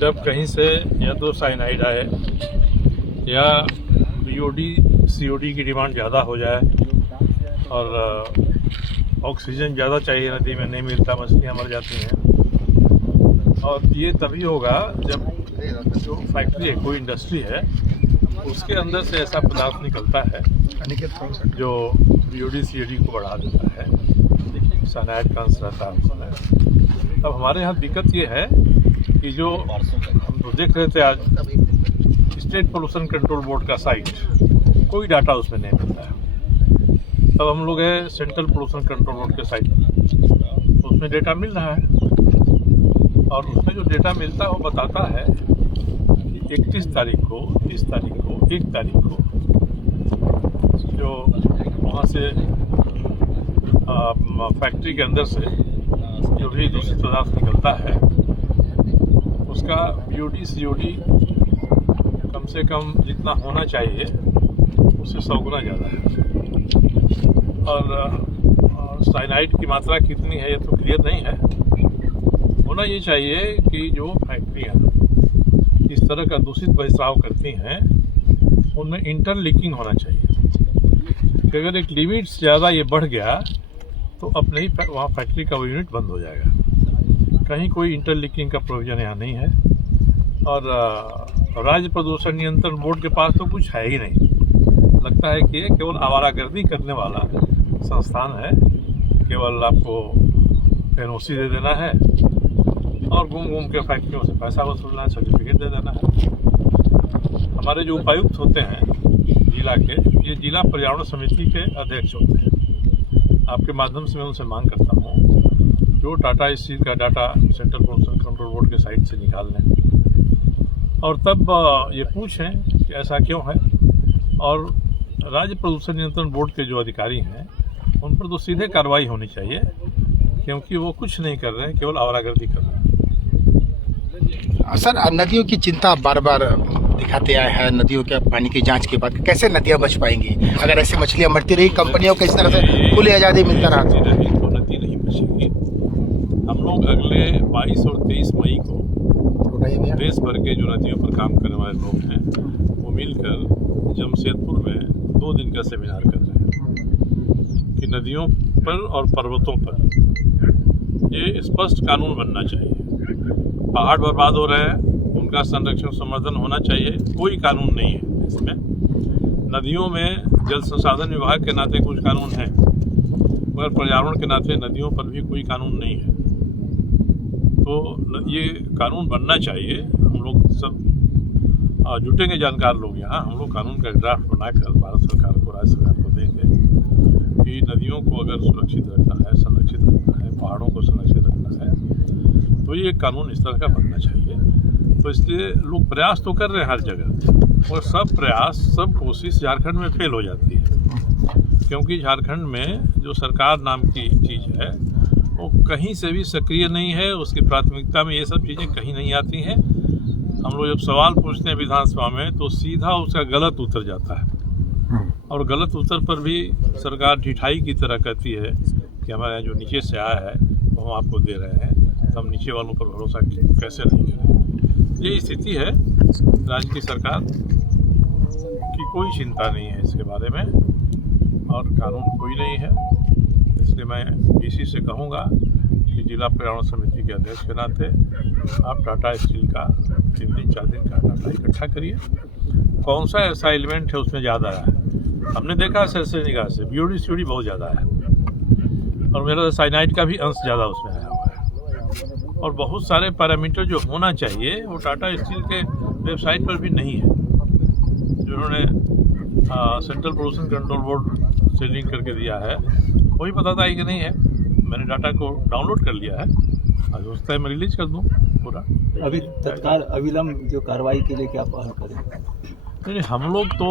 जब कहीं से या तो साइनाइड आए या बीओडी सीओडी की डिमांड ज़्यादा हो जाए और ऑक्सीजन ज़्यादा चाहिए, नदी में नहीं मिलता, मछलियाँ मर जाती हैं। और ये तभी होगा जब जो फैक्ट्री है, कोई इंडस्ट्री है, उसके अंदर से ऐसा पदार्थ निकलता है जो बीओडी सीओडी को बढ़ा देता है, साइनाइड का अंश रहता है उसमें। अब हमारे यहाँ दिक्कत ये है कि जो हम तो देख रहे थे आज स्टेट पोल्यूशन कंट्रोल बोर्ड का साइट, कोई डाटा उसमें नहीं मिलता है। तब हम लोग है सेंट्रल पोल्यूशन कंट्रोल बोर्ड के साइट, उसमें डेटा मिल रहा है और उसमें जो डेटा मिलता है वो बताता है कि 31 तारीख को, 30 तारीख को, 1 तारीख को जो वहाँ से फैक्ट्री के अंदर से जो भी दूषित पदार्थ निकलता है उसका बीओडी सीओडी कम से कम जितना होना चाहिए उससे 100 गुना ज़्यादा है। और साइनाइड की मात्रा कितनी है ये तो क्लियर नहीं है। होना ये चाहिए कि जो फैक्ट्रियाँ इस तरह का दूषित बहिस्राव करती हैं उनमें इंटरलीकिंग होना चाहिए कि अगर एक लिमिट से ज़्यादा ये बढ़ गया तो अपने ही वहाँ फैक्ट्री का वो यूनिट बंद हो जाएगा। कहीं कोई इंटरलीकिंग का प्रोविज़न यहाँ नहीं है और राज्य प्रदूषण नियंत्रण बोर्ड के पास तो कुछ है ही नहीं। लगता है कि केवल आवारागर्दी करने वाला संस्थान है, केवल आपको एनओसी दे देना है और घूम घूम के फैक्ट्रियों से पैसा वसूलना है, सर्टिफिकेट दे देना है। हमारे जो उपायुक्त होते हैं जिला के, ये जिला पर्यावरण समिति के अध्यक्ष होते हैं। आपके माध्यम से मैं उनसे मांग करता हूँ जो टाटा इस चीज़ का data central pollution control board के साइट से निकाल लें और तब ये पूछें कि ऐसा क्यों है। और राज्य प्रदूषण नियंत्रण बोर्ड के जो अधिकारी हैं उन पर तो सीधे कार्रवाई होनी चाहिए, क्योंकि वो कुछ नहीं कर रहे हैं, केवल आवारागर्दी कर रहे हैं। सर, नदियों की चिंता बार बार दिखाते आए हैं। नदियों के पानी की जांच के बाद कैसे नदियां बच पाएंगी अगर ऐसे मछलियां मरती रही, कंपनियों को इस तरह से खुली आज़ादी मिलता रहा? तो नदी नहीं बचेगी। हम लोग अगले 22 और 23 मई को देश भर के जो नदियों पर काम करने वाले लोग हैं वो मिलकर जमशेदपुर में 2 दिन का सेमिनार कर रहे हैं कि नदियों पर और पर्वतों पर ये स्पष्ट कानून बनना चाहिए। पहाड़ बर्बाद हो रहे हैं, उनका संरक्षण संवर्धन होना चाहिए, कोई कानून नहीं है इसमें। नदियों में जल संसाधन विभाग के नाते कुछ कानून है, मगर पर्यावरण के नाते नदियों पर भी कोई कानून नहीं है। तो ये कानून बनना चाहिए। हम लोग सब जुटेंगे जानकार लोग यहाँ, हम लोग कानून का ड्राफ्ट बनाकर भारत सरकार को, राज्य सरकार को देंगे कि नदियों को अगर सुरक्षित रखना है, संरक्षित रखना है, पहाड़ों को संरक्षित रखना है तो ये कानून इस तरह का बनना चाहिए। तो इसलिए लोग प्रयास तो कर रहे हैं हर जगह, और सब प्रयास, सब कोशिश झारखंड में फेल हो जाती है, क्योंकि झारखंड में जो सरकार नाम की चीज़ है वो कहीं से भी सक्रिय नहीं है। उसकी प्राथमिकता में ये सब चीज़ें कहीं नहीं आती हैं। हम लोग जब सवाल पूछते हैं विधानसभा में तो सीधा उसका गलत उत्तर जाता है, और गलत उत्तर पर भी सरकार ढिठाई की तरह कहती है कि हमारे यहाँ जो नीचे से आया है वो हम आपको दे रहे हैं, तो हम नीचे वालों पर भरोसा कैसे नहीं करें। ये स्थिति है। राज्य की सरकार की कोई चिंता नहीं है इसके बारे में और कानून कोई नहीं है। इसलिए मैं डीसी से कहूँगा कि जिला पर्यावरण समिति के अध्यक्ष के नाते आप टाटा स्टील का 3 दिन 4 दिन का डाटा इकट्ठा करिए। कौन सा ऐसा एलिमेंट है उसमें ज़्यादा है, हमने देखा सरसरी निगाह से बीओडी सीओडी बहुत ज़्यादा है, और मेरा साइनाइड का भी अंश ज़्यादा उसमें आया हुआ है। और बहुत सारे पैरामीटर जो होना चाहिए वो टाटा स्टील के वेबसाइट पर भी नहीं है, जो उन्होंने सेंट्रल पोल्यूशन कंट्रोल बोर्ड से लिंक करके दिया है वही बताता है कि नहीं है। मैंने डाटा को डाउनलोड कर लिया है, आज उसका मैं रिलीज कर दूँ पूरा। अभी तत्काल अविलंब जो कार्रवाई के लिए क्या पहल करें? नहीं, हम लोग तो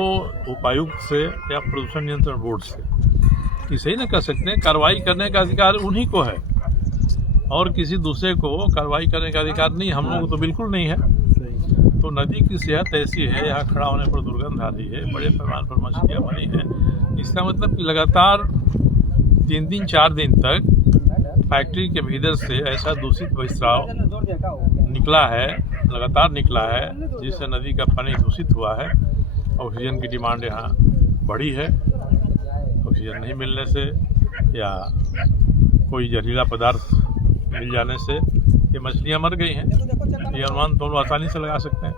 उपायुक्त से या प्रदूषण नियंत्रण बोर्ड से इसे ही ना कर सकते हैं। कार्रवाई करने का अधिकार उन्हीं को है और किसी दूसरे को कार्रवाई करने का अधिकार नहीं, हम लोग तो बिल्कुल नहीं है। तो नदी की सेहत ऐसी है, यहाँ खड़ा होने पर दुर्गंध आ रही है, बड़े पैमाने पर मछलियाँ मरी हैं। इसका मतलब कि लगातार 3 दिन 4 दिन तक फैक्ट्री के भीतर से ऐसा दूषित बहिस्राव निकला है लगातार निकला है, जिससे नदी का पानी दूषित हुआ है। ऑक्सीजन की डिमांड यहाँ बढ़ी है। ऑक्सीजन नहीं मिलने से या कोई जहरीला पदार्थ मिल जाने से ये मछलियाँ मर गई हैं। ये अनुमान तो हम लोग आसानी से लगा सकते हैं।